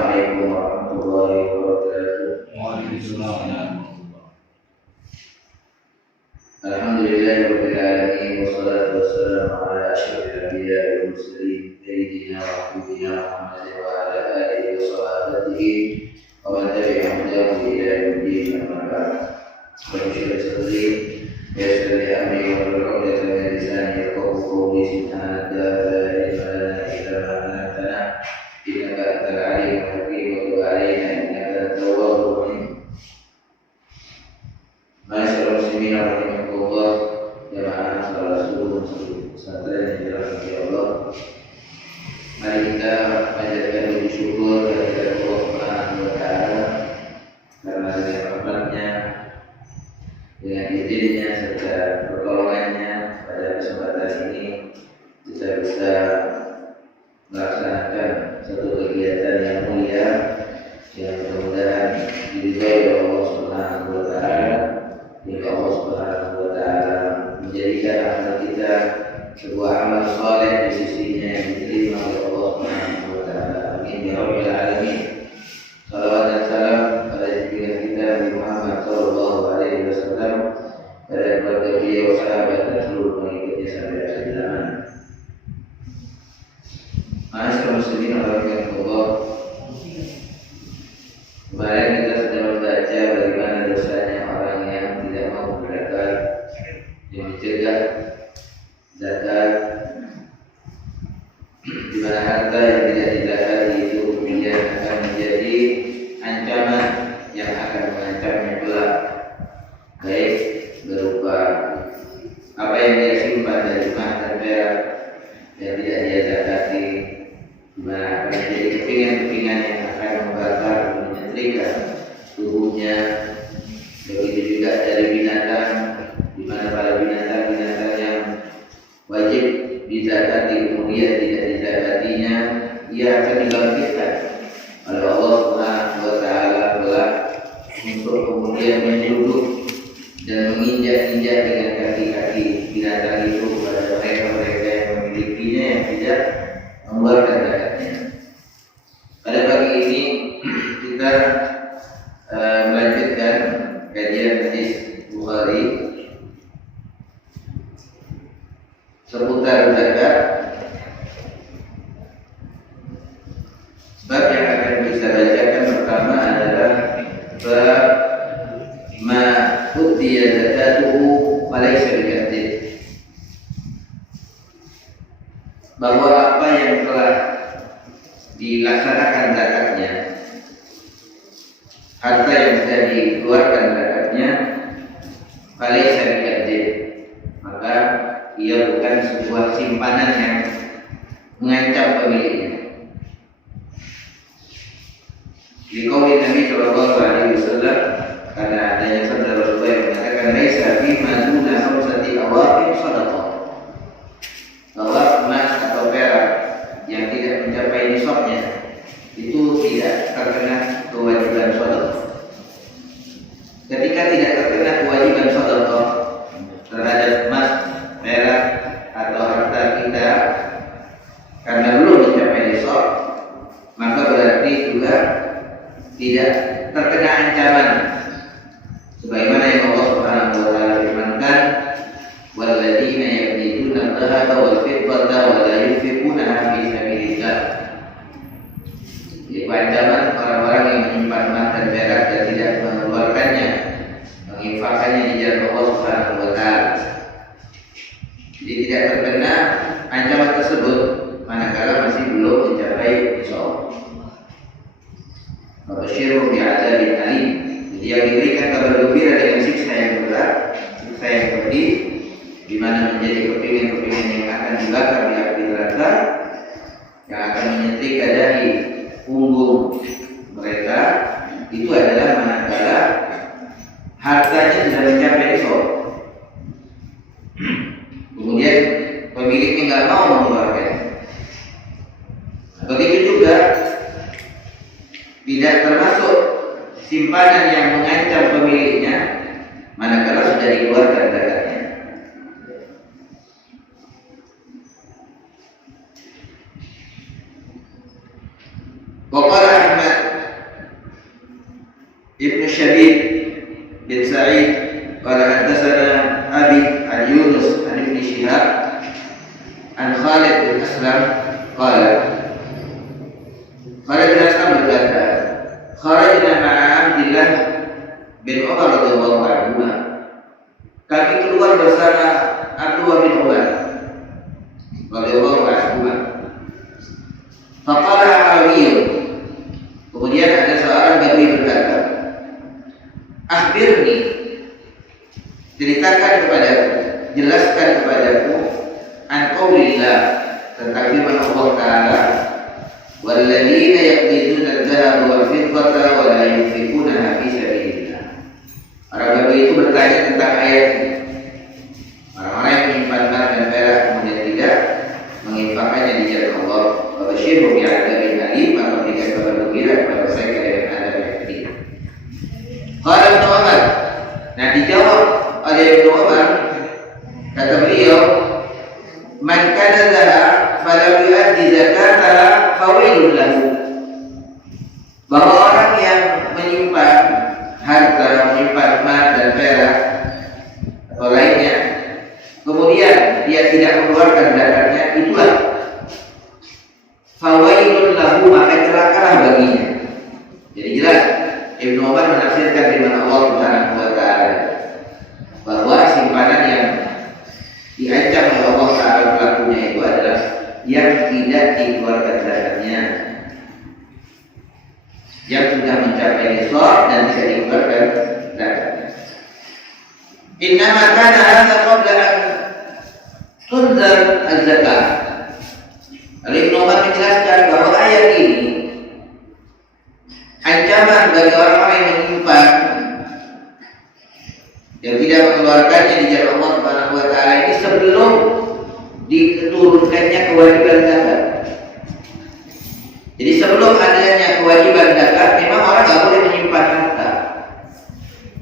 Assalamualaikum warahmatullahi wabarakatuh. Waalaikumsalam. Alhamdulillahirabbil alamin wassalatu wassalamu ala asyrofil anbiya'i wal mursalin sayyidina wa habibina Muhammadin wa ala alihi wa sahbihi wa man tabi'ahum bi ihsan ila yaumil amma ba'd. Rabbi shrah li sadri wa yassir li amri wahlul 'uqdatam min lisani yafqahu qawli. Subhanaka la ilma lana illa ma 'allamtana innaka antal 'alimul hakim wa tub 'alaina innaka antat tawwabur rahim. Ma'asyiral muslimin rahimakumullah, jamaah salat subuh pesantren yang dirahmati Allah. Mari kita panjatkan puji syukur kepada Allah Subhanahu wa taala karena dengan rahmatnya, dengan izinnya serta pertolongannya pada kesempatan ini kita bisa melaksanakan satu kegiatan yang mulia yang mudah-mudahan diridhai oleh Allah Subhanahu wa taala. Jika Allah Subhanahu wa taala menjadikan amal kita sebuah amal saleh di sisinya yang diterima oleh Allah Subhanahu wa taala. Amin ya rabbal alamin. Salawat dan salam pada junjungan kita Nabi Muhammad sallallahu alaihi wasallam, pada keluarga beliau, sahabat dan seluruh pengikutnya sampai akhir zaman. Ma'asyiral muslimin rahimakumullah. Kemarin kita sudah membaca bagaimana dosanya orang yang tidak mau berzakat, yang mencegah zakat, di mana harta yang tidak dizakati itu kemudian akan menjadi ancaman yang akan mengancamnya kelak, baik berupa apa yang dia simpan dari emas dan perak yang tidak dia zakati, di mana akan menjadi kepingan-kepingan yang akan membakar, menyetrika tubuhnya. Begitu juga dari binatang, di mana para binatang-binatang yang wajib dizakati kemudian tidak dizakatinya, ia akan dibangkitkan oleh Allah Subhanahu wa taala kelak untuk kemudian menjuduk dan menginjak-injak dengan kaki-kaki binatang itu kepada mereka-mereka yang memilikinya yang tidak mengeluarkan zakatnya. Pada pagi ini kita melanjutkan kajian hadis Bukhari seputar zakat. Bab yang akan kita bacakan pertama adalah bab ma utiya zakatuhu walaysa bikadzib, bahwa apa yang telah dilaksanakan zakatnya, harta yang sudah dikeluarkan zakatnya, walaysa bikadzib, maka ia bukan sebuah simpanan yang mengancam pemiliknya. Di qauli Nabi sallallahu alaihi wasallam, karena adanya sabda Rasulullah yang mengatakan laisa fi ma duna khamsati awaqin shadaqah, bahwa emas atau perak yang tidak mencapai nisabnya itu tidak terkena kewajiban sedekah. Ketika tidak terkena kewajiban sedekah terhadap emas, perak atau harta kita karena belum mencapai nisab, maka berarti juga tidak terkena ancaman, sebagaimana yang Allah Subhanahu wa taala firmankan, walladzina yaknizuna adh-dhahaba wal fiddata wa la yunfiqunaha fi sabilillah. Yaitu ancaman orang-orang yang menyimpan emas dan perak dan tidak mengeluarkannya, menginfakkannya di jalan Allah Subhanahu wa taala. Jadi tidak terkena ancaman tersebut manakala masih belum mencapai nisab. Mabasyiru bi'adzabin alim. Jadi yang diberikan kabar gembira dengan siksa yang berat, siksa yang pedih, di mana menjadi kepingan-kepingan yang akan dibakar di api neraka, yang akan menyetrika dahi punggung mereka. Itu adalah manakala hartanya sudah mencapai nisab, kemudian pemiliknya nggak mau mengeluarkan. Begitu juga tidak termasuk simpanan yang mengancam pemiliknya manakala sudah dikeluarkan zakatnya. Waqala Ahmad Ibnu Syabib bin Sa'id qala haddatsana Abi an Yunus an Ibnu Syihab an Khalid bin Aslam qala Khalid bin Aslam berkata kharajna ma'a Abdillah bin Umar radhiyallahu anhu. Kami keluar bersama Abdullah bin Umar radhiyallahu anhu. Faqala Arabiyyun, kemudian ada seorang Badui berkata, akhbirni, ceritakan kepadaku, jelaskan kepadaku an qaulillah, tentang firman Allah Ta'ala, walladzina yaqbiduna adh-dhahaba wal fiddata wa la yunfiqunaha fi sabilillah. Orang Badui itu bertanya tentang ayat ini. Orang-orang yang menyimpan emas dan perak kemudian tidak menginfakkannya di jalan Allah, fabasyirhum bi'adzabin alim, maka berikan kabar gembira kepada mereka dengan azab yang pedih. Qala Ibnu Umar, nah dijawab oleh Ibnu Umar, kata beliau, man kadzaha falam yu'addi zakataha fawailun lahu. Bahwa orang yang menyimpan harta, menyimpan emas dan perak atau lainnya, kemudian dia tidak mengeluarkan zakatnya, itulah fawailun lahu, maka celakalah baginya. Jadi jelas Ibnu Umar menafsirkan firman Allah Subhanahu wa taala bahwa simpanan yang diancam oleh Allah Ta'ala pelakunya itu adalah yang tidak dikeluarkan zakatnya, yang sudah mencapai nisab dan tidak dikeluarkan zakatnya. Innama kana hadza qabla an tunzal az-zakah. Ibnu Umar menjelaskan bahwa ayat ini ancaman bagi orang-orang yang menyimpan yang tidak mengeluarkannya di jalan Allah Subhanahu wa taala ini sebelum diturunkannya kewajiban zakat. Jadi sebelum adanya kewajiban zakat, memang orang nggak boleh menyimpan harta,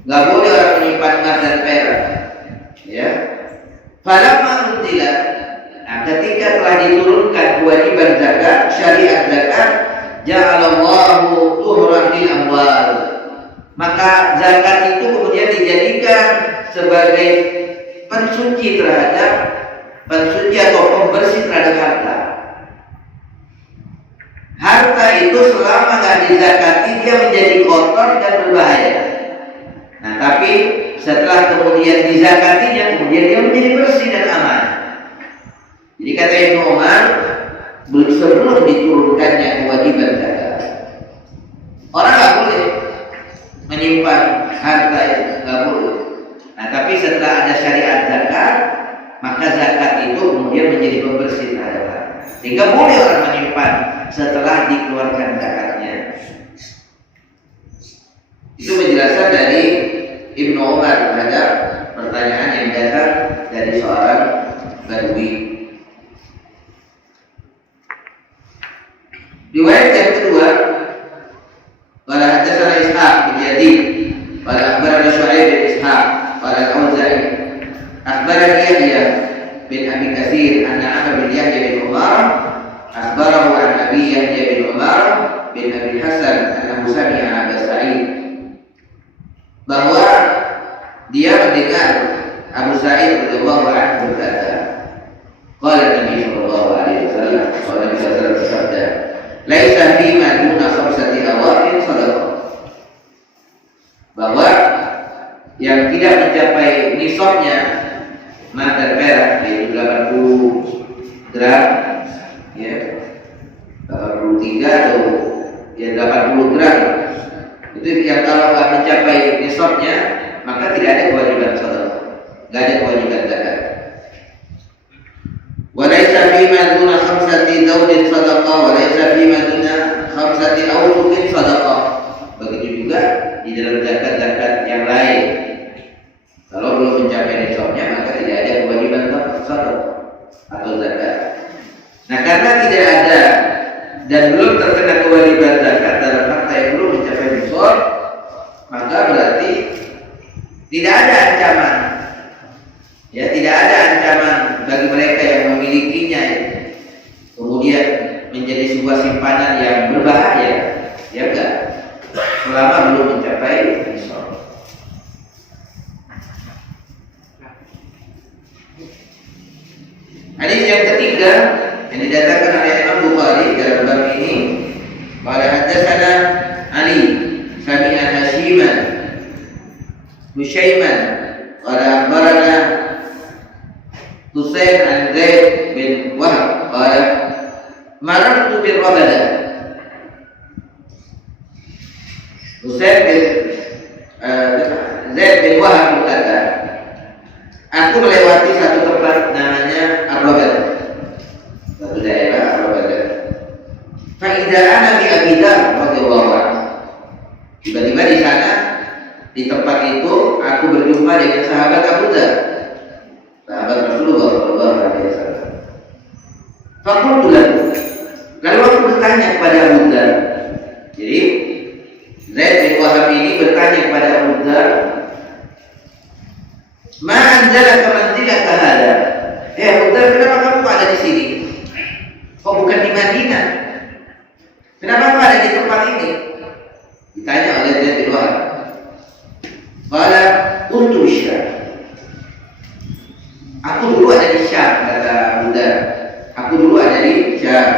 nggak boleh orang menyimpan emas dan perak. Ya, falamma unzila, nah, ketika telah diturunkan kewajiban zakat, syariat zakat, ja'alallahu tuhran lil amwal, maka zakat itu kemudian dijadikan sebagai pensuci atau pembersih terhadap harta. Harta itu selama nggak dizakati dia menjadi kotor dan berbahaya. Nah, tapi setelah kemudian dizakatinya, kemudian dia menjadi bersih dan aman. Jadi kata Ibnu Umar, sebelum diturunkannya kewajiban zakat, orang nggak boleh menyimpan harta itu, nggak boleh. Nah, tapi setelah ada syariat zakat, maka zakat itu kemudian menjadi pembersih terhadap harta, sehingga boleh orang menyimpan setelah dikeluarkan zakatnya. Itu penjelasan dari Ibnu Umar terhadap pertanyaan yang datang dari seorang Badui. Riwayat yang kedua, qala haddatsana Ishaq bin Yazid, qala akhbarana Syu'aib bin Ishaq, qala al-Auza'i, akhbarani Yahya bin Abi Katsir anna Amr bin Yahya bin Umar akhbarahu an Abi Yahya bin Umar bin Abi Hasan annahu sami'a Abu Sa'id, bahwa dia mendengar Abu Sa'id radhiyallahu anhu berkata, qala Nabi sallallahu alaihi wasallam, qala Nabi sallallahu alaihi wasallam bersabda, laisa fima duna khamsati awaqin shadaqah, bahwa yang tidak mencapai nisabnya emas dan perak, yaitu 80 gram, ya 83 atau ya 80 gram, itu yang kalau nggak mencapai nisabnya maka tidak ada kewajiban sedekah, nggak ada kewajiban zakat. Walaysa fima duna khamsati zawjin sadaqah, walaysa fima duna khamsati awsuqin sadaqah. Begitu juga di dalam zakat-zakat yang lain, kalau belum mencapai nisabnya maka tidak ada kewajiban sedekah atau zakat. Nah, karena tidak ada dan belum terkena kewajiban zakat dalam harta yang belum mencapai nisab, maka berarti tidak ada ancaman, ya tidak ada ancaman bagi mereka yang memilikinya kemudian menjadi sebuah simpanan yang berbahaya, ya enggak, selama belum mencapai Husyaiman qala akhbarana Husain an Zaid bin Wahab qala marartu bil Rabadah. Husain bin Zaid bin Wahab berkata, aku melewati satu tempat namanya Ar-Rabadah, satu daerah Ar-Rabadah. Fa idza ana bi Abi Dzar radhiyallahu anhu. Tiba-tiba di sana, di tempat itu aku berjumpa dengan sahabat Abu Dzar, sahabat Rasulullah sallallahu alaihi wasallam. Faqultu lahu, lalu aku bertanya kepada Abu Dzar. Jadi Zaid bin Wahab ini bertanya kepada Abu Dzar, "Ma anzalaka manzilaka hada?" Abu Dzar, kenapa kamu ada di sini? Kok bukan di Madinah? Kenapa kamu ada di tempat ini? Ditanya oleh Zaid bin Wahab. Qala kuntu Syam. Aku dulu ada di Syam, kata Abu Dzar. Aku dulu ada di Syam.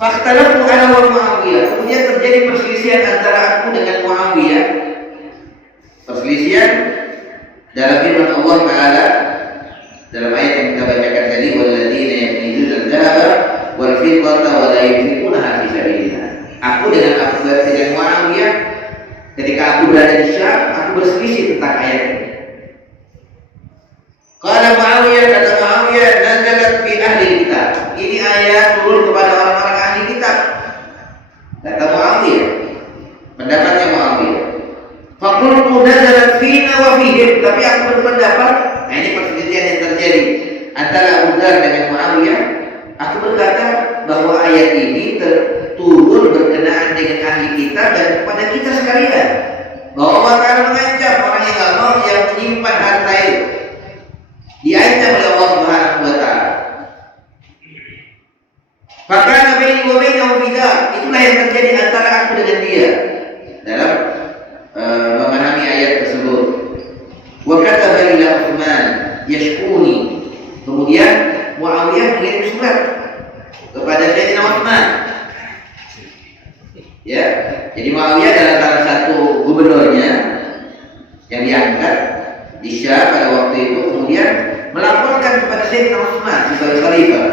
Fakhtalafu ana wa Muawiyah. Kemudian terjadi perselisihan antara aku dengan Muawiyah. Perselisihan dalam firman Allah Ta'ala dalam ayat yang kita bacakan tadi, walladzina yaknizuna al-dhahaba wal fiddata wa la yunfiqunaha fi sabilillah. Aku dengan Muawiyah ketika aku berada di Syam, aku berselisih tentang ayat ini. Qala Muawiyah, kata Muawiyah, nazalat fi ahli kitab. Ini ayat turun kepada orang-orang ahli kitab. Kata Muawiyah, pendapatnya Muawiyah. Faqultu nazalat fina wa fihim. Tapi aku berpendapat, nah ini perselisihan yang terjadi antara Abu Dzar dengan Muawiyah. Aku berkata bahwa ayat ini turun berkenaan dengan ahli kitab dan kepada kita sekalian. Bahwa Allah Ta'ala mengancam orang yang nggak mau yang menyimpan harta itu. Diancam oleh Allah Subhanahu wa Ta'ala. Maka baini wa bainahu bidah. Itulah yang terjadi antara aku dengan dia dalam memahami ayat tersebut. Wa kataba ila Utsman yashkuni. Kemudian Muawiyah mengirim surat kepada Sayyidina Utsman. Ya, jadi Muawiyah adalah salah satu gubernurnya yang diangkat di Syam pada waktu itu, kemudian melaporkan kepada Sayyidina Utsman sebagai khalifah.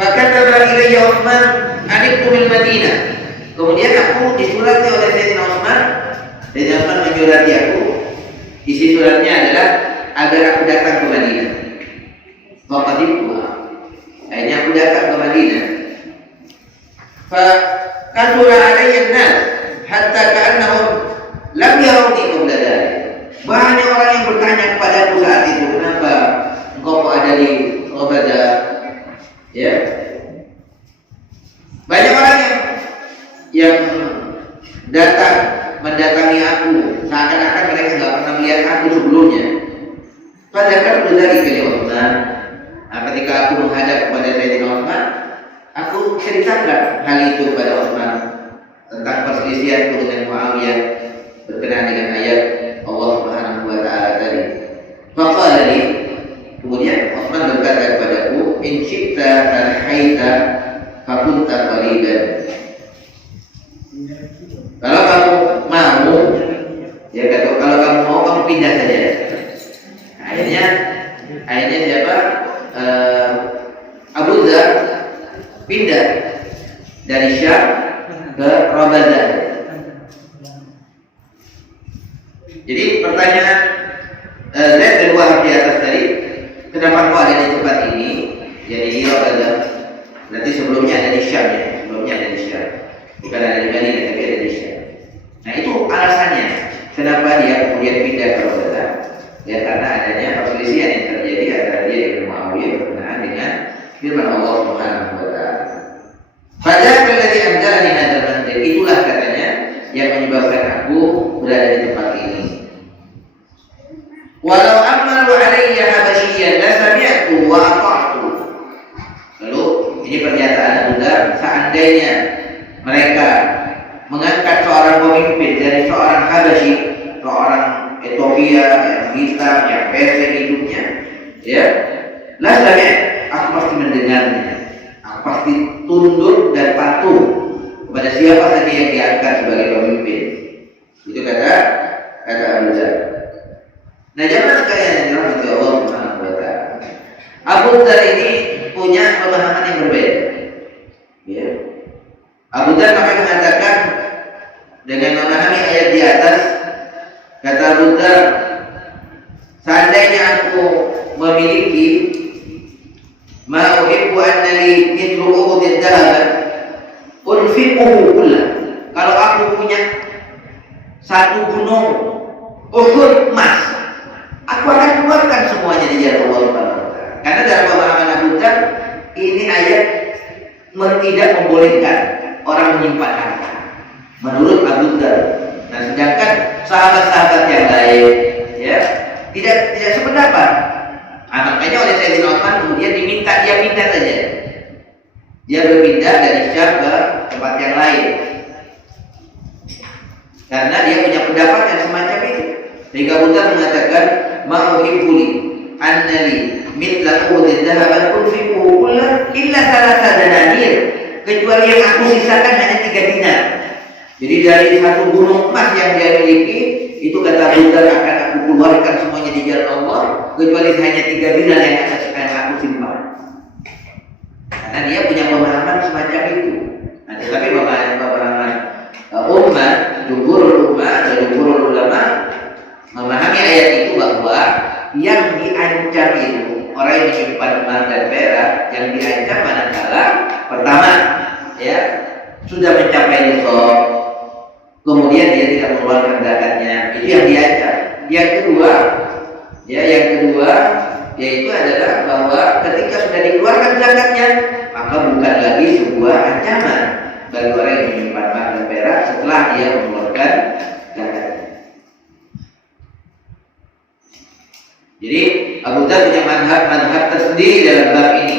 Fakataba ilayya Utsman anibtu min Madinah. Kemudian aku disurati oleh Sayyidina Utsman. Sayyidina Utsman menyurati aku. Isi suratnya adalah agar aku datang ke Madinah. Faqadimtu. Akhirnya aku datang ke Madinah. Fa kathura alayya an-nas hatta ka'annahum lam yarawni qabla dhalik. Banyak orang yang bertanya kepadaku saat itu, kenapa engkau ada di Rabadah? Ya. Banyak orang yang datang mendatangi aku, seakan-akan mereka tidak pernah melihat aku sebelumnya. Padahal dari kelewatan. Nah, ketika aku menghadap kepada Sayyidina Utsman, aku ceritakan hal itu kepada Utsman tentang perselisihanku dengan Muawiyah berkenaan dengan ayat Allah Subhanahu wa Ta'ala tadi. Faqala li, kemudian Utsman berkata kepadaku, in syi'ta tanhaita fakunta qariban. Kalau kamu mau, ya kata, kalau kamu mau kamu pindah saja. Akhirnya siapa? Abu Dzar pindah dari Syam ke Rabadah. Jadi pertanyaan Zaid bin Wahab di atas tadi, kenapa kau ada di tempat ini? Jadi di Rabadah. Berarti sebelumnya ada di Syam ya, sebelumnya ada di Syam. Bukan ada di Madinah, tapi ada di Syam. Nah itu alasannya kenapa dia kemudian pindah ke Rabadah. Ya karena adanya perselisihan yang terjadi antara dia dengan Muawiyah berkenaan dengan firman Allah Subhanahu wa Ta'ala. Pada kali anjalani hadzal manzil, itulah katanya yang menyebabkan aku berada di tempat ini. Walau amalu alayya habasyiyan la sami'tu wa ata'tu. Lalu ini pernyataan Abu Dzar, seandainya mereka mengangkat seorang pemimpin dari seorang Habasyi, seorang Ethiopia yang hitam, yang pesek hidupnya, ya, lah saya, aku pasti mendengarnya, aku pasti tunduk dan patuh kepada siapa saja yang diangkat sebagai pemimpin. Itu kata Abu Dzar. Nah, jamaah sekalian yang dirahmati Allah Subhanahu wa taala. Abu Dzar ini punya pemahaman yang berbeda. Ya. Abu Dzar sampai mengatakan dengan memahami ayat di atas, kata Abu Dzar, seandainya aku memiliki ma uhibbu annali mithlu uhudid dhahaban unfiquhu kullah. Kalau aku punya satu gunung Uhud emas, aku akan keluarkan semuanya di jalan Allah Subhanahu wa taala. Karena dalam pemahaman Abu Dzar, ini ayat tidak membolehkan orang menyimpan harta. Menurut Abu Dzar. Nah, sedangkan sahabat-sahabat yang lain, ya, tidak sependapat. Makanya oleh Sayyidina Utsman kemudian dia minta saja. Dia berpindah dari Syam ke tempat yang lain. Karena dia punya pendapat yang semacam itu. Sehingga Abu Dzar mengatakan, "Ma'uhibbuli annali mithla uhudid dhahaban unfiquhu kullah illa thalatha dananir." Kecuali yang aku sisakan hanya 3 dinar. Jadi dari satu gunung emas yang dia miliki, itu kata Abu Dzar akan aku keluarkan semuanya di jalan Allah, kecuali hanya 3 dinar yang akan aku simpan. Karena dia punya pemahaman semacam itu. Nah, tetapi pemahaman ummah, jumhurul ulama memahami ayat itu bahwa yang diancam itu orang yang menyimpan emas dan perak, yang diancam manakala pertama, ya, sudah mencapai nisab, kemudian dia tidak mengeluarkan zakatnya, itu yang diancam. Yang kedua yaitu adalah bahwa ketika sudah dikeluarkan zakatnya, maka bukan lagi sebuah ancaman bagi orang yang menyimpan emas dan perak setelah dia mengeluarkan zakatnya. Jadi Abu Dzar punya madhab tersendiri dalam bab ini.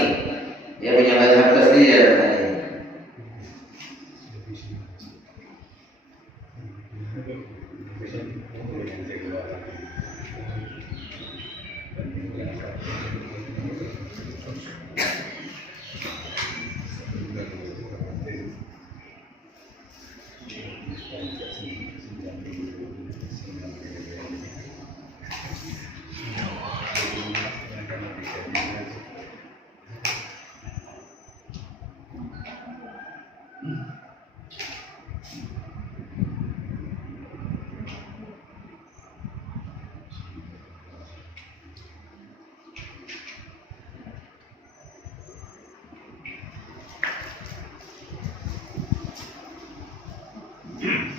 Dia punya madhab tersendiri dalam bab ini.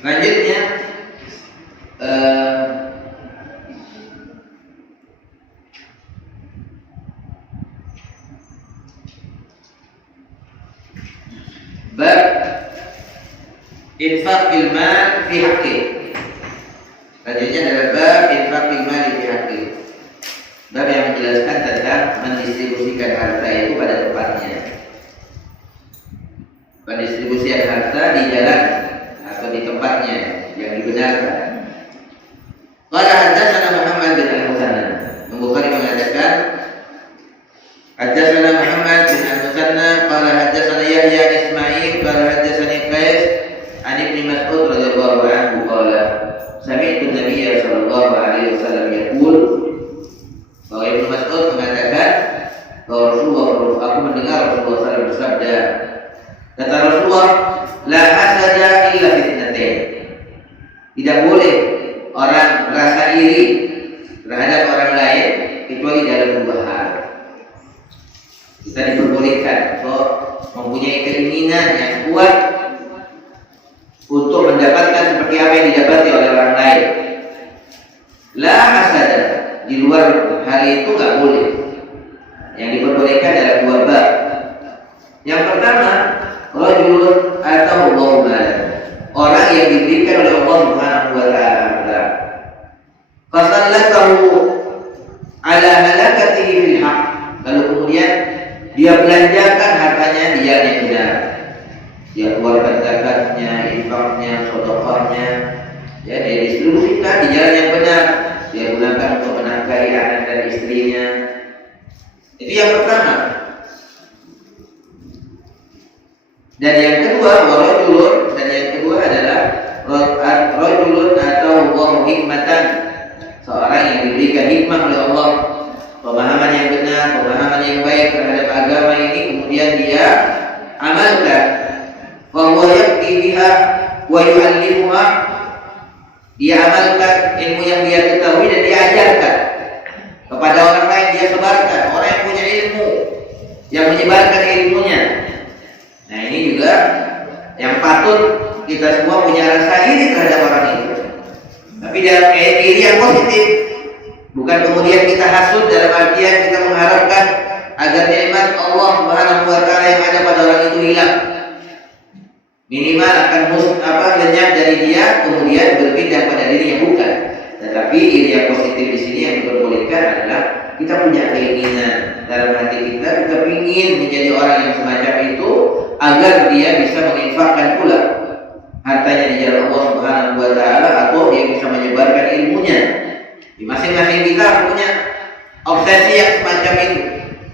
Selanjutnya bab infaqil mal fi haqqi. Selanjutnya adalah bab infaqil mal fi haqqi. Bab yang menjelaskan tentang mendistribusikan harta itu pada tempatnya. Pendistribusian harta di jalan atau di tempatnya yang dibenarkan. Qala haddatsana Muhammad bin Al-Musanna. Bukhari mengatakan haddatsana Muhammad bin Al-Musanna qala haddatsana Yahya bin Ismail qala haddatsani Qais an Ibnu Mas'ud radhiyallahu anhu qala sami'tu an-nabiy sallallahu alaihi wasallam yaqul. Bahwa Ibnu Mas'ud mengatakan bahwa Rasulullah, aku mendengar Rasulullah SAW bersabda, kata Rasulullah, la hasada illa fitnatain. Tidak boleh orang merasa iri terhadap orang lain kecuali dalam 2 hal. Kita diperbolehkan untuk mempunyai keinginan yang kuat untuk mendapatkan seperti apa yang didapati oleh orang lain. La hasada, di luar hal itu nggak boleh. Yang diperbolehkan adalah 2 bab. Yang pertama, rajulun atau Allah, orang yang diberikan oleh Allah Subhanahu wa taala, fasallatahu ala halakatihi fil haq, lalu kemudian dia belanjakan hartanya di jalan yang benar. Dia keluarkan zakatnya, infaknya, sedekahnya, ya, dia distribusikan di jalan yang benar. Dia gunakan untuk menafkahi anak dan istrinya. Itu yang pertama. Dan yang kedua, warajulun wa yu'allimuha, dia amalkan ilmu yang dia ketahui dan dia ajarkan kepada orang lain, dia sebarkan. Orang yang punya ilmu, yang menyebarkan ilmunya. Nah, ini juga yang patut kita semua punya rasa iri terhadap orang itu. Tapi dalam iri yang positif, bukan kemudian kita hasud dalam artian kita mengharapkan agar nikmat Allah Subhanahu wa taala yang ada pada orang itu hilang. Minimal akan lenyap dari dia, kemudian berpindah pada diri yang bukan. Tetapi iri yang positif di sini yang diperbolehkan adalah kita punya keinginan dalam hati kita ingin menjadi orang yang semacam itu agar dia bisa menginfakkan pula hartanya di jalan Allah Subhanahu wa taala, atau dia bisa menyebarkan ilmunya. Di masing-masing kita punya obsesi yang semacam itu,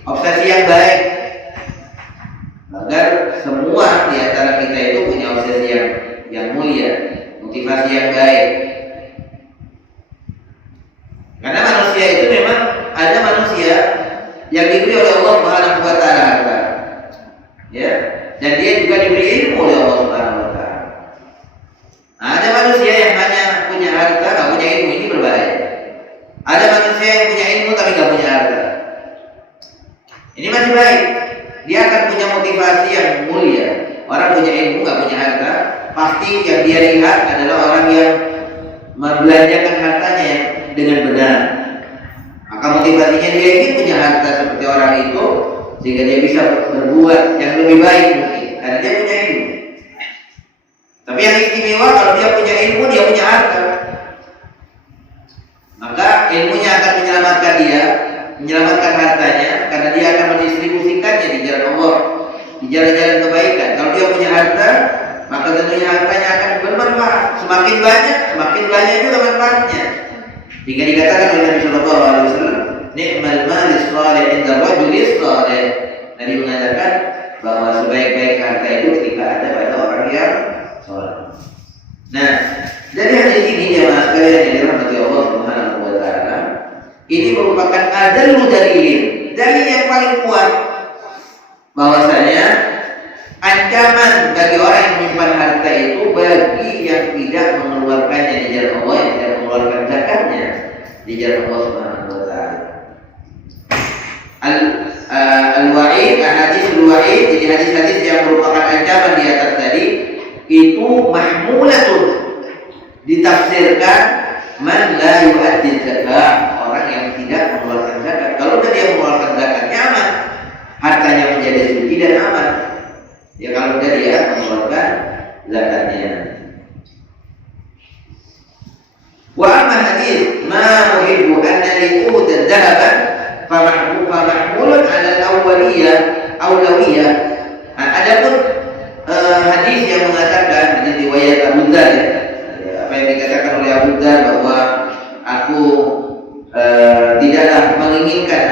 obsesi yang baik, agar semua di antara kita itu punya obsesi yang mulia, motivasi yang baik. Karena manusia itu memang ada manusia yang diberi oleh Allah Subhanahu wa taala harta, ya, dan dia juga diberi ilmu oleh Allah Subhanahu wa taala. Ada manusia yang hanya punya harta, nggak punya ilmu, ini berbahaya. Ada manusia yang punya ilmu tapi nggak punya harta, ini masih baik. Dia akan punya motivasi yang mulia. Orang punya ilmu nggak punya harta, pasti yang dia lihat adalah orang yang membelanjakan hartanya dengan benar. Maka motivasinya dia ingin punya harta seperti orang itu, sehingga dia bisa berbuat yang lebih baik mungkin, karena dia punya ilmu. Tapi yang istimewa kalau dia punya ilmu, dia punya harta, maka ilmunya akan menyelamatkan dia, menyelamatkan hartanya, karena dia akan mendistribusikannya di jalan Allah, di jalan-jalan kebaikan. Kalau dia punya harta, maka tentunya hartanya akan bermanfaat. Semakin banyak juga manfaatnya. Jika dikatakan oleh Nabi Sallallahu Alaihi Wasallam, "Ni'mal malis salih inda rajulis salih." Nabi mengatakan bahwa sebaik-baik harta itu ketika ada pada orang yang saleh. Nah, dari hadis ini jemaah sekalian yang dirahmati Allah Subhanahu wa taala, ini merupakan adallu dalil yang paling kuat bahwasanya ancaman bagi orang yang menyimpan harta itu bagi yang tidak mengeluarkannya di jalan Allah, yang tidak mengeluarkan zakatnya di jalan Allah Subhanahu wa taala. Al-wa'id, hadis al-wa'id, jadi hadis-hadis yang merupakan ancaman di atas tadi itu mahmulatun, ditafsirkan man la yu'addi zakat, orang yang tidak mengeluarkan zakat. Kalau dia mengeluarkan zakatnya aman, hartanya menjadi suci dan aman. Ya kalau dia mengeluarkan zakatnya. Wa amma hadis ma uhibbu anna liqut dhahaban fa mahmulun 'ala al-awwaliyah. Adapun hadis yang mengatakan, hadis riwayat Abu Dzar, apa yang dikatakan oleh Abu Dzar bahwa aku tidaklah menginginkan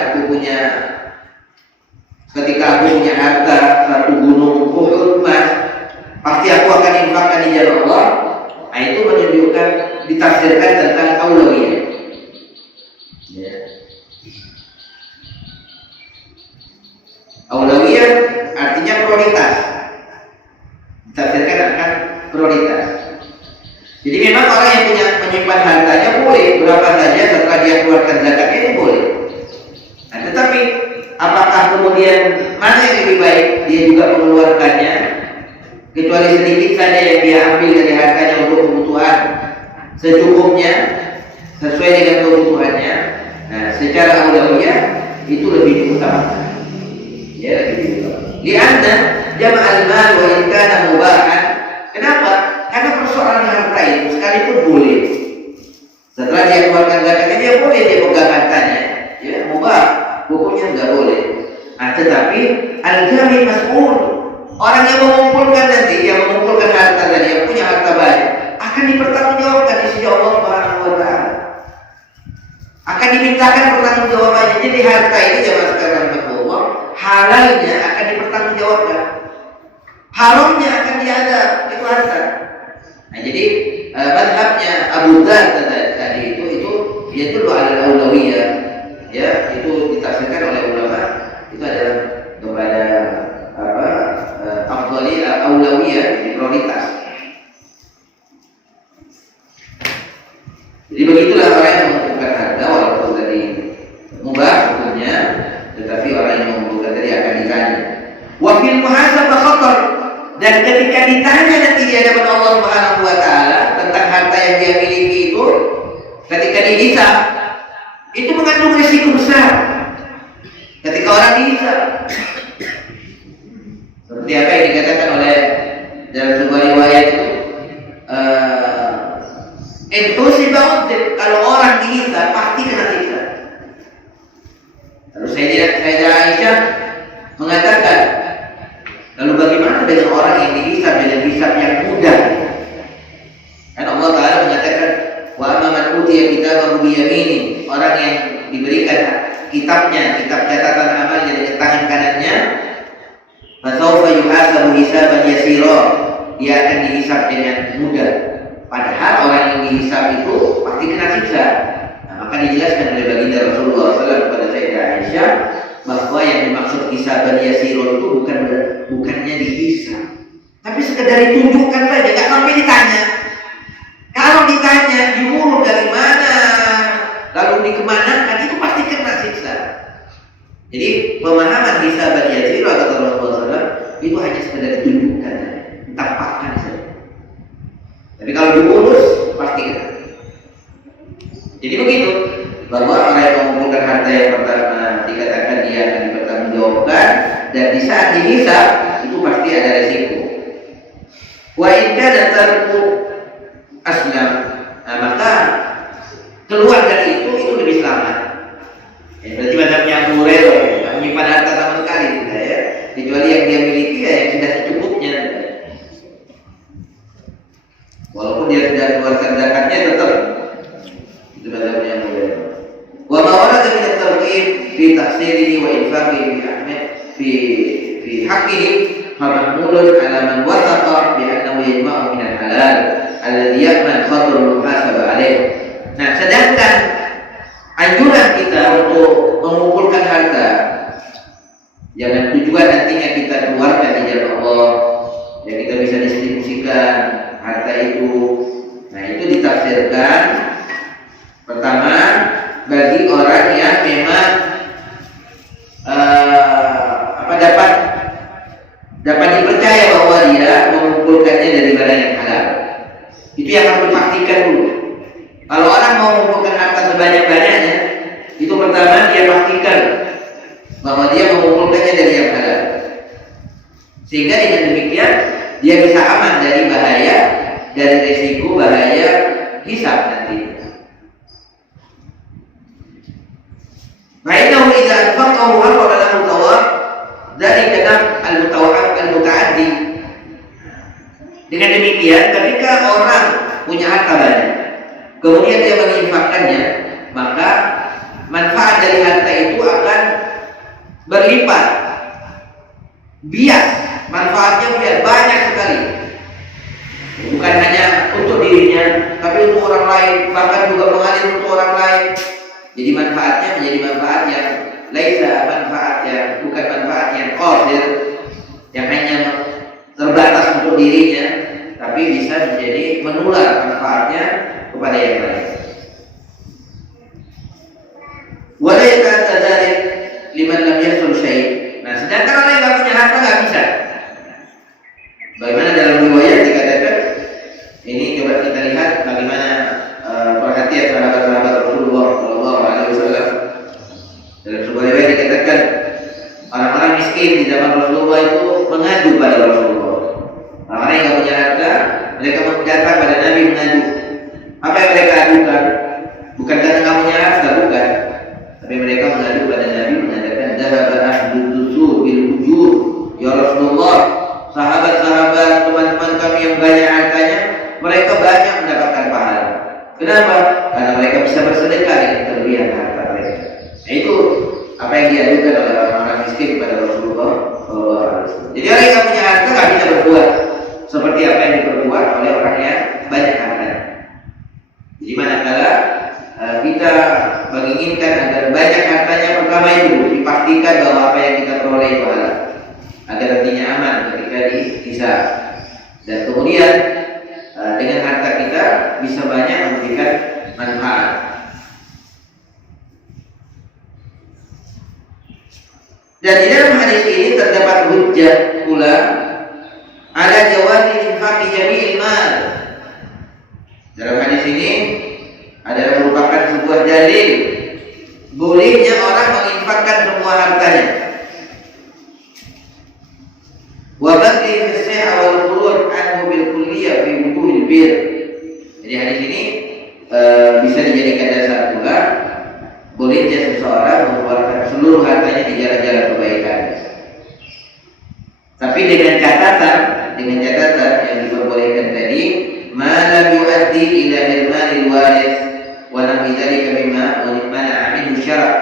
ketika aku punya harta satu gunung Uhud emas, pasti aku akan infakkan di jalan Allah. Nah, itu menunjukkan, ditafsirkan tentang aulawiyah. Ya. Aulawiyah artinya prioritas. Ditafsirkan akan prioritas. Jadi memang orang yang menyimpan hartanya boleh berapa saja setelah dia keluarkan zakatnya, ini boleh. Nah, tetapi apakah kemudian mana yang lebih baik dia juga mengeluarkannya, kecuali sedikit saja yang dia ambil dari hartanya untuk kebutuhan secukupnya sesuai dengan kebutuhannya. Nah, secara aulawiyah itu lebih diutamakan. Ya, lebih diutamakan. Lianna jama'al mal wa in kana mubahan. Kenapa? Karena persoalan harta itu sekalipun boleh, setelah dia keluarkan zakatnya dia boleh dia pegang hartanya, ya mubah, hukumnya nggak boleh. Nah, tetapi al-jami mas'ul, orang yang mengumpulkan nanti, yang mengumpulkan harta tadi, yang punya harta banyak, akan dipertanggungjawabkan di sisi Allah Subhanahu wa taala. Akan dimintakan pertanggungjawabannya. Jadi harta ini jemaah sekalian Allah, halalnya akan dipertanggungjawabkan, haramnya akan diadab, itu harta. Nah, jadi mazhabnya Abu Dzar tadi itu yaitu al-aulawiyah, ya, itu ditafsirkan oleh ulama itu adalah kepada afdali aulawiyah, prioritas. Jadi begitulah orang yang mengumpulkan harta walaupun tadi mubah hukumnya, tetapi orang yang mengumpulkan tadi akan ditanya. Wa fil muhasabah khatar, dan ketika ditanya nanti di hadapan Allah Subhanahu wa taala tentang harta yang dia miliki itu, ketika dihisab itu mengandung risiko besar. Ketika orang dihisab, seperti apa yang dikatakan oleh dalam sebuah riwayat itu, kalau orang dihisab pasti kena siksa. Lalu Sayyidah Aisyah mengatakan, lalu bagaimana dengan orang yang dihisab dengan hisab yang mudah? Kan Allah Ta'ala mengatakan, wa amma man utiya kitabahu bi yamini, orang yang diberikan kitabnya, kitab catatan amalnya dengan tangan kanannya, fasawfa yuhasabu hisaban yasira, dia akan dihisab dengan mudah. Padahal orang yang dihisab itu pasti kena siksa. Nah, maka dijelaskan oleh baginda Rasulullah SAW kepada Sayyidah Aisyah bahwa yang dimaksud hisaban yasira itu bukannya dihisab, tapi sekedar ditunjukkan saja, nggak sampai ditanya. Kalau ditanya diurut dari mana, lalu dikemanakan, itu pasti kena siksa. Jadi pemahaman hisaban yasira kata Rasulullah SAW itu hanya sekedar ditunjukkan, ditampakkan saja. Tapi kalau diurus pasti kena. Jadi begitu, bahwa orang yang mengumpulkan harta yang pertama dikatakan dia akan dipertanggungjawabkan, dan di saat dihisab itu pasti ada resiko. Wa in kana tarku aslam, nah, maka keluar dari itu lebih selamat. Berarti mazhabnya Abu Hurairah tidak menyimpan harta sama sekali, ya, kecuali yang dia miliki ya yang sudah secukupnya. Walaupun dia sudah keluarkan zakatnya tetap itu mazhabnya Abu Hurairah. Wa ma warada min at-targhib fi tahsilihi wa infaqihi fi haqqihi famahmulun ala man wasaqa bi annahu yajma'u min al-halal alladhi ya'man khatarul muhasabah alaih. Nah, sedangkan anjuran kita untuk mengumpulkan harta, jangan tujuan nantinya kita keluarkan di jalan Allah, ya kita bisa distribusikan harta itu. Nah, itu ditafsirkan pertama bagi orang yang memang dapat dipercaya bahwa dia mengumpulkannya dari barang yang halal. Itu yang harus dipastikan dulu. Kalau orang mau mengumpulkan harta sebanyak-banyaknya, itu pertama dia pastikan bahwa dia mengumpulkannya dari yang halal. Sehingga dengan demikian dia bisa aman dari bahaya, dari resiko bahaya hisab nanti. Fa'innahu idza anfaqahu harrama lahu thawab dari kadang al-muta'addi. Dengan demikian, ketika orang punya harta banyak, kemudian dia menginfakkannya, maka manfaat dari harta itu akan berlipat, bias, manfaatnya bias banyak sekali. Bukan hanya untuk dirinya, tapi untuk orang lain, bahkan juga mengalir untuk orang lain. Jadi manfaatnya menjadi manfaat yang laisa manfaat yang bukan manfaat yang qadir, yang hanya terbatas untuk dirinya, tapi bisa menjadi menular manfaatnya kepada yang lain. Wala yakata dzalik liman lam yahsul syai'. Nah, sedangkan orang yang tidak punya harta nggak bisa. Bagaimana dalam riwayat dikatakan, ini coba kita lihat bagaimana perhatian sahabat-sahabat Rasulullah SAW. Dalam sebuah riwayat dikatakan orang-orang miskin di zaman Rasulullah itu mengadu pada Rasulullah. Orang-orang yang tidak punya harta, mereka datang pada Nabi mengadu. Apa yang mereka adukan? Bukan karena kamu punya harta, bukan. Tapi mereka mengadu pada Nabi mengatakan, "Dzahaba ahlu dusur bil ujur." Ya Rasulullah, sahabat-sahabat teman-teman kami yang banyak hartanya, mereka banyak mendapatkan pahala. Kenapa? Karena mereka bisa bersedekah dengan kelebihan harta mereka. Nah, itu apa yang diadukan oleh orang-orang miskin kepada Rasulullah SAW. Jadi orang yang punya harta nggak bisa berbuat seperti apa yang diperbuat oleh orang yang banyak harta. Jadi manakala kita menginginkan agar banyak hartanya, pertama itu dipastikan bahwa apa yang kita peroleh itu halal, agar artinya aman ketika dihisab. Dan kemudian dengan harta kita bisa banyak memberikan manfaat. Dan di dalam hadis ini terdapat hujjah pula ala jawazi infaqi jami'il mal. Dalam hadis ini adalah merupakan sebuah dalil bolehnya orang menginfakkan semua hartanya. Wa baqi as-sihha wal khurud anhu bil kulliyah fi wuduhil bir. Jadi hadis ini bisa dijadikan dasar pula bolehnya seseorang mengeluarkan seluruh hartanya di jalan-jalan kebaikan. Tapi dengan catatan yang diperbolehkan tadi, ma lam yuaddi ila hirmanil waris wa lam yadzalika mimma mana'a minhu syara'.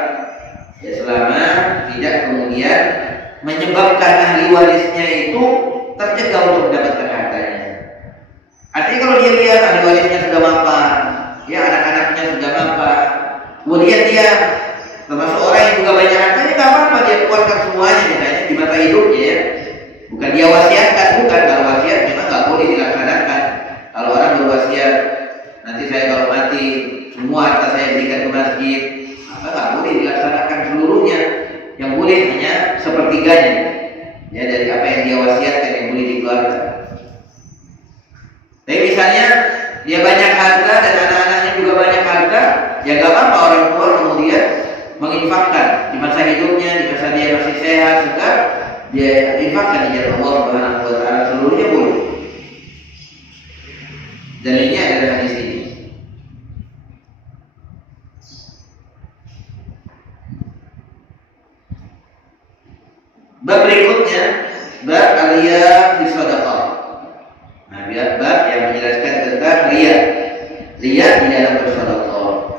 Ya, selama tidak kemudian menyebabkan ahli warisnya itu tercegah untuk mendapatkan hartanya. Artinya kalau dia lihat ahli warisnya sudah mapan, ya anak-anaknya sudah mapan, kemudian dia termasuk orang yang juga banyak hartanya, nggak apa-apa dia keluarkan semuanya misalnya di masa hidupnya ya. Bukan dia wasiatkan, bukan. Kalau wasiat memang nggak boleh dilaksanakan. Kalau orang berwasiat, nanti saya kalau mati semua harta saya berikan ke masjid, maka nggak boleh dilaksanakan seluruhnya. Yang boleh hanya sepertiganya, ya dari apa yang dia wasiatkan yang boleh dikeluarkan. Tapi misalnya dia banyak harta dan anak-anaknya juga banyak harta, ya nggak apa-apa orang tua kemudian menginfakkan di masa hidupnya, di masa dia masih sehat, segar, dia infakkan di jalan Allah Subhanahu wa taala seluruhnya boleh. Dalilnya adalah hadis ini. Bab berikutnya, bab riya fi shadaqah. Nah, bab yang menjelaskan tentang riya di dalam bersedekah.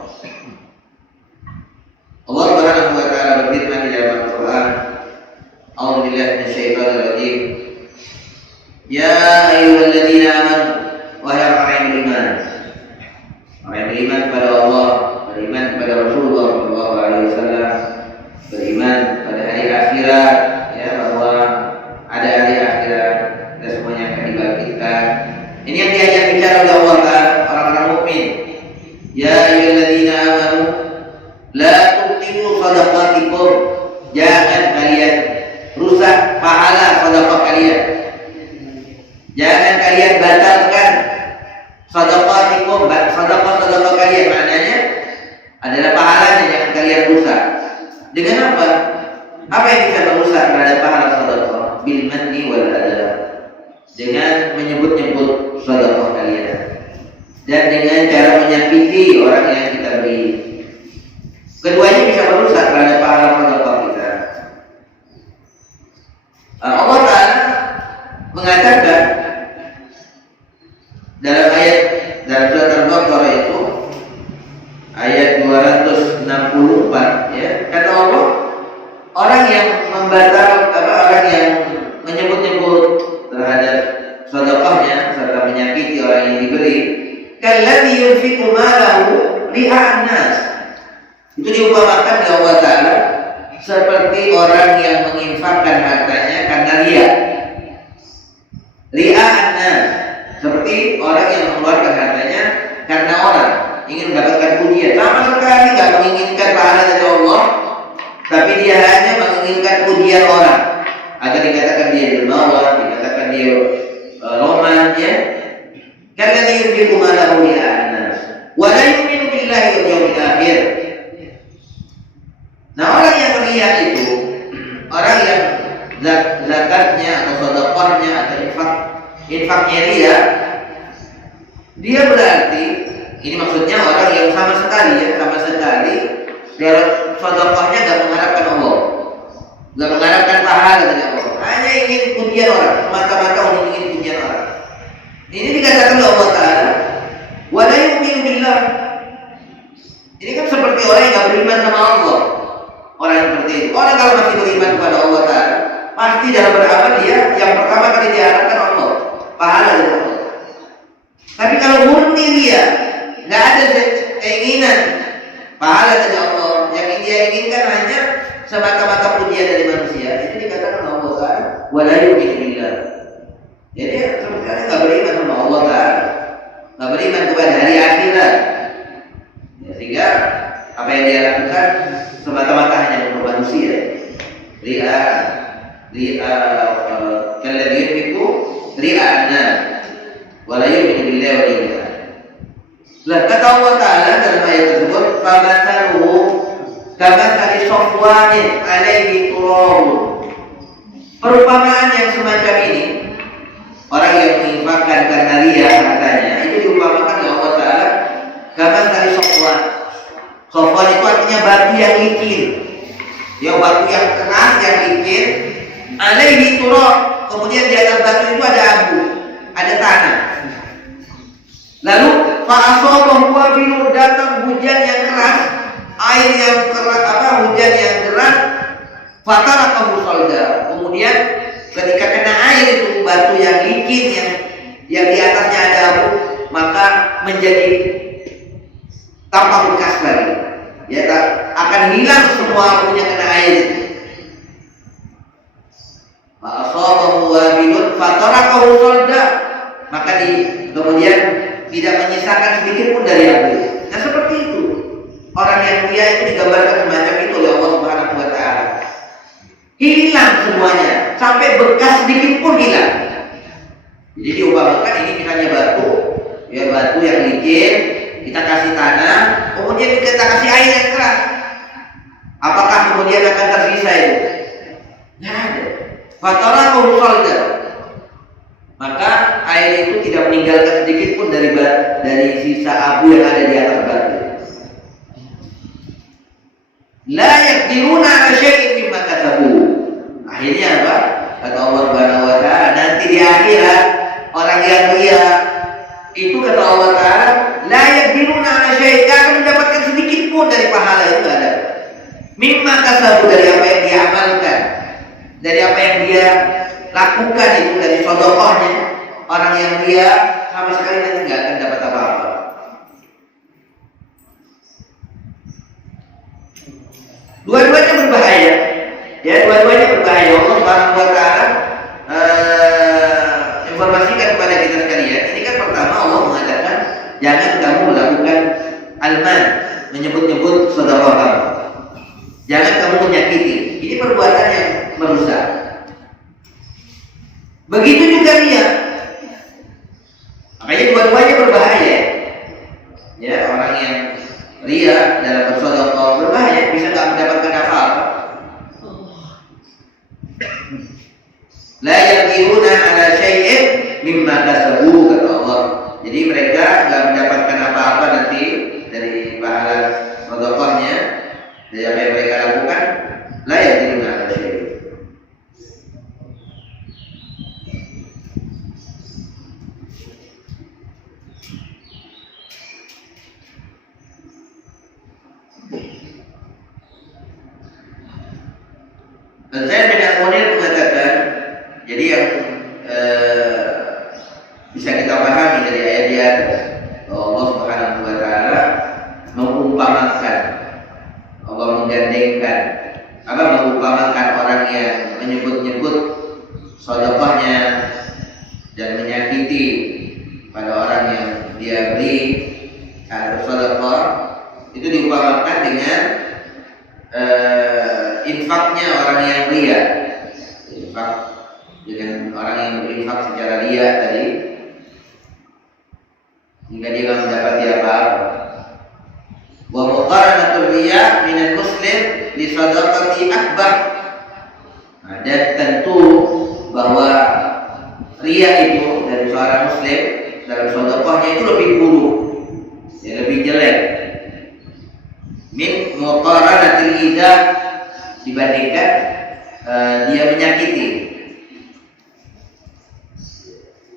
Allah Subhanahu wa taala berfirman di dalam Al-Qur'an, A'udzu billahi minasyaitonir rajim. Ya ayyuhalladzina amanu, wahai orang yang beriman. Orang yang beriman kepada Allah, beriman kepada Rasulullah sallallahu alaihi wasallam, beriman pada hari akhirat, ya bahwa ada hari akhirat dan semuanya akan dibangkitkan. Ini yang diajak bicara oleh Allah kan, orang-orang mukmin. Ya ayyuhalladzina amanu la tubtilu shadaqatikum. Jangan kalian rusak pahala sedekah kalian. Jangan kalian batalkan sedekahatikum, sedekah kalian, maknanya adalah pahalanya jangan kalian rusak. Dengan apa? Apa yang bisa merusak terhadap pahala sedekah? Bil manni wal adha. Dengan menyebut-nyebut sedekah kalian dan dengan cara menyakiti orang yang kita beri. Keduanya bisa merusak terhadap pahala sedekah kita. Allah Ta'ala mengatakan dalam ayat dalam surat Al-Baqarah itu ayat 264 ya, kata Allah, orang yang orang yang menyebut-nyebut terhadap sedekahnya serta menyakiti orang yang diberi, kalladzi yunfiqu malahu ri'a'an nas. Itu diumpamakan oleh Allah Ta'ala seperti orang yang menginfakkan hartanya karena riya. Ri'a'an nas, seperti orang yang mengeluarkan hartanya karena orang ingin mendapatkan pujian. Sama sekali tidak menginginkan pahala dari Allah, tapi dia hanya menginginkan pujian orang agar dikatakan dia dermawan, dikatakan dia roman, ya. Karena dia yunfiqu malahu ri'a'an nas wa la yu'minu billahi wal yawmil akhir. Nah, orang yang riya itu orang yang zakatnya atau sedekahnya atau infaknya riya, dia berarti ini maksudnya orang yang sama sekali dalam sedekahnya tidak mengharapkan Allah, tidak mengharapkan pahala dari Allah, hanya ingin pujian orang, semata-mata ingin pujian orang. Ini dikatakan oleh Allah Ta'ala, wa la yu'minu billah. Ini kan seperti orang yang tidak beriman sama Allah. Orang yang seperti itu, orang kalau masih beriman kepada Allah Ta'ala, pasti dalam beramal dia yang pertama kali diharapkan Allah, pahala dari Allah. Tapi kalau murni dia nggak ada keinginan pahala dari Allah, yang dia inginkan hanya semata-mata pujian dari manusia, itu dikatakan Allah Ta'ala wala yu'minu billah. Jadi sebenarnya nggak beriman sama Allah Ta'ala, nggak beriman kepada hari akhirat. yang dia lakukan semata-mata hanya untuk manusia. Kalladhi yunfiqu ria'ana wa la yu'minu billahi wal yawmil akhir. Lah kata Allah Ta'ala dalam ayat tersebut, famathaluhu kamathali safwanin alaihi turabun. Perumpamaan yang semacam ini, orang yang menginfakkan karena riya hartanya, itu diumpamakan oleh Allah Ta'ala kamathali safwan. Safwan itu artinya batu yang licin, ya, batu yang keras, yang licin, alaihi turab, kemudian di atas batu itu ada abu, ada tanah. Lalu fa'asabahu wabilun, datang hujan yang keras, air yang keras, hujan yang deras, fatarakahu salda. Kemudian ketika kena air itu batu yang licin yang di atasnya ada abu, maka menjadi tanpa bekas lagi. Ya, akan hilang semua abunya kena air. Fa'asabahu wabilun fatarakahu salda, maka kemudian tidak menyisakan sedikit pun dari abu. Nah, seperti itu orang yang dia itu digambarkan semacam itu oleh Allah Subhanahu wa Ta'ala. Hilang semuanya, sampai bekas sedikit pun hilang. Jadi diumpamakan ini misalnya batu, ya, batu yang licin, kita kasih tanah, kemudian kita kasih air yang keras. Apakah kemudian akan tersisa itu? Tidak ada. Fatarakahu salda, maka air itu tidak meninggalkan sedikit pun dari sisa abu yang ada di atas batu. La yaqdiruna ala syai'in mimma kasabu. Akhirnya apa? Kata Allah Subhanahu wa Ta'ala, nanti di akhirat orang yang ria itu, kata Allah Ta'ala, la yaqdiruna ala syai'in, akan mendapatkan sedikit pun dari pahala itu ada. Mimma kasabu, dari apa yang dia amalkan, dari apa yang dia lakukan itu, dari sedekahnya. Orang yang ria sama sekali nanti nggak akan dapat apa-apa. Dua-duanya berbahaya. Ya, dua-duanya berbahaya. Allah Subhanahu wa Ta'ala informasikan kepada kita sekalian. Ini kan pertama Allah mengatakan jangan kamu melakukan alman, menyebut-nyebut sedekah kamu. Jangan kamu menyakiti. Ini perbuatan yang merusak. Begitu juga ria. Makanya dua-duanya berbahaya. Ya, orang yang ria dalam bersedekah berbahaya, bisa nggak mendapatkan apa-apa. La yaqdiruna ala syai'in mimma kasabu, kata Allah. Jadi mereka nggak mendapatkan apa-apa nanti dari pahala sedekahnya, dari apa yang mereka lakukan. La yaqdiruna ala syai'in. Dan saya dengan Munir mengatakan, jadi yang bisa kita pahami dari ayat di atas, bahwa Allah Subhanahu wa Ta'ala mengumpamakan, Allah menggandengkan, mengumpamakan orang yang menyebut-nyebut sedekahnya dan menyakiti pada orang yang dia beri bersedekah, itu diumpamakan dengan infaknya orang yang ria. Infak dengan orang yang berinfak secara ria tadi, hingga dia tidak mendapati apa-apa. Wa muqaranatul riya minal muslim li sadaqati akbar. Nah, dan tentu bahwa ria itu dari seorang muslim dalam sedekahnya itu lebih buruk, ya, lebih jelek. Min muqaranatil idah, dibandingkan dia menyakiti.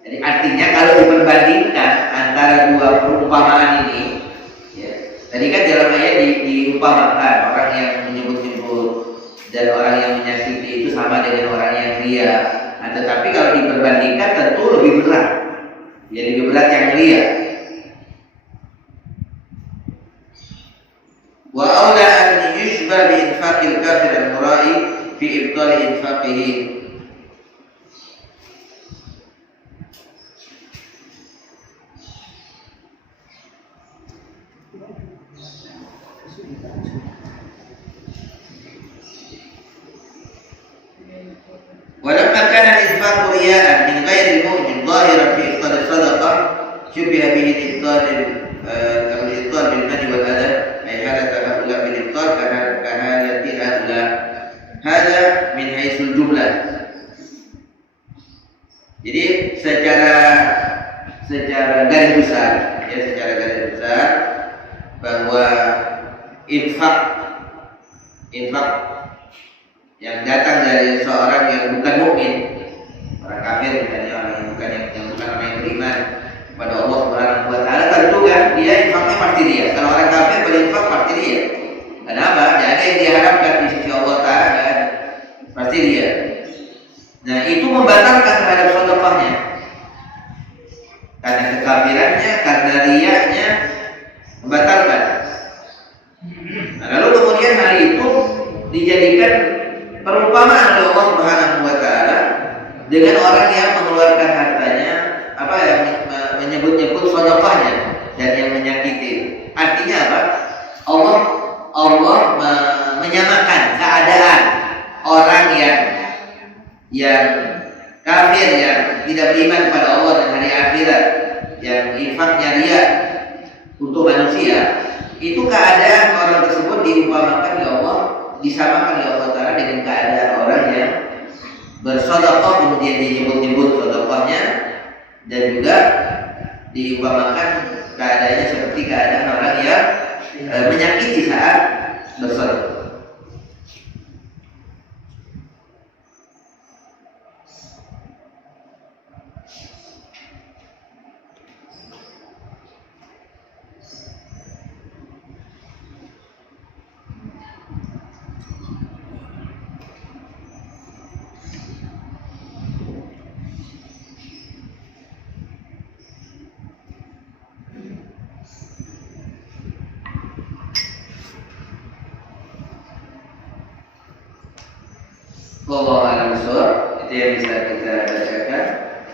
Jadi artinya kalau diperbandingkan antara dua perumpamaan ini, ya, tadi kan dalam ayat diumpamakan orang yang menyebut-nyebut dan orang yang menyakiti itu sama dengan orang yang ria. Nah, tetapi kalau diperbandingkan tentu lebih berat. Ya, lebih berat yang ria. Wa aula an yushba bi infaqil kafir al-mura'i fi ibtal infaqihi. ولما كان الإنفاق رياء من غير المؤمن ظاهرا في إبطال الصدقة شبه به الإبطال بالمن والأذى أي حالة هؤلاء في الإبطال كحالة هؤلاء هذا من حيث الجملة. Jadi secara garis besar bahwa infak yang datang dari seorang yang bukan mukmin, orang kafir misalnya, orang yang bukan orang yang beriman kepada Allah Subhanahu wa taala, tentu kan dia infaknya pasti dia. Kalau orang kafir berinfak pasti dia. Kenapa? Jadi yang diharapkan di sisi Allah taala kan pasti dia. Nah, itu membatalkan terhadap sedekahnya. Karena kekafirannya, karena riyanya membatalkan. Nah, lalu kemudian hal itu dijadikan perumpamaan oleh Allah Subhanahu wa taala dengan orang yang mengeluarkan hartanya, menyebut-nyebut sedekahnya dan yang menyakiti. Artinya apa? Allah menyamakan keadaan orang yang kafir, yang tidak beriman kepada Allah dan hari akhirat, yang infaknya riya untuk manusia, itu keadaan orang tersebut diumpamakan oleh Allah, disamakan oleh Allah Ta'ala dengan keadaan orang yang bersedekah kemudian disebut-nyebut sedekahnya, dan juga diumpamakan keadaannya seperti keadaan orang yang menyakiti saat bersedekah. Wallahu a'lam bishawab. Itu yang bisa kita bacakan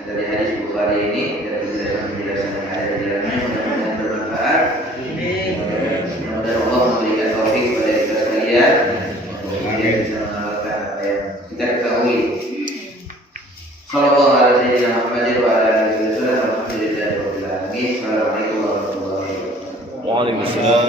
dari hadis Bukhari ini, dan penjelasan yang ada di dalamnya mudah-mudahan bermanfaat. Mudah-mudahan Allah memberikan taufik kepada kita sekalian untuk kemudian bisa mengamalkan apa yang kita ketahui. Sallallahu alaihi Muhammad wa ala alihi wasallam. Alhamdulillahirabbil alamin. Assalamualaikum warahmatullahi wabarakatuh. Waalaikumsalam.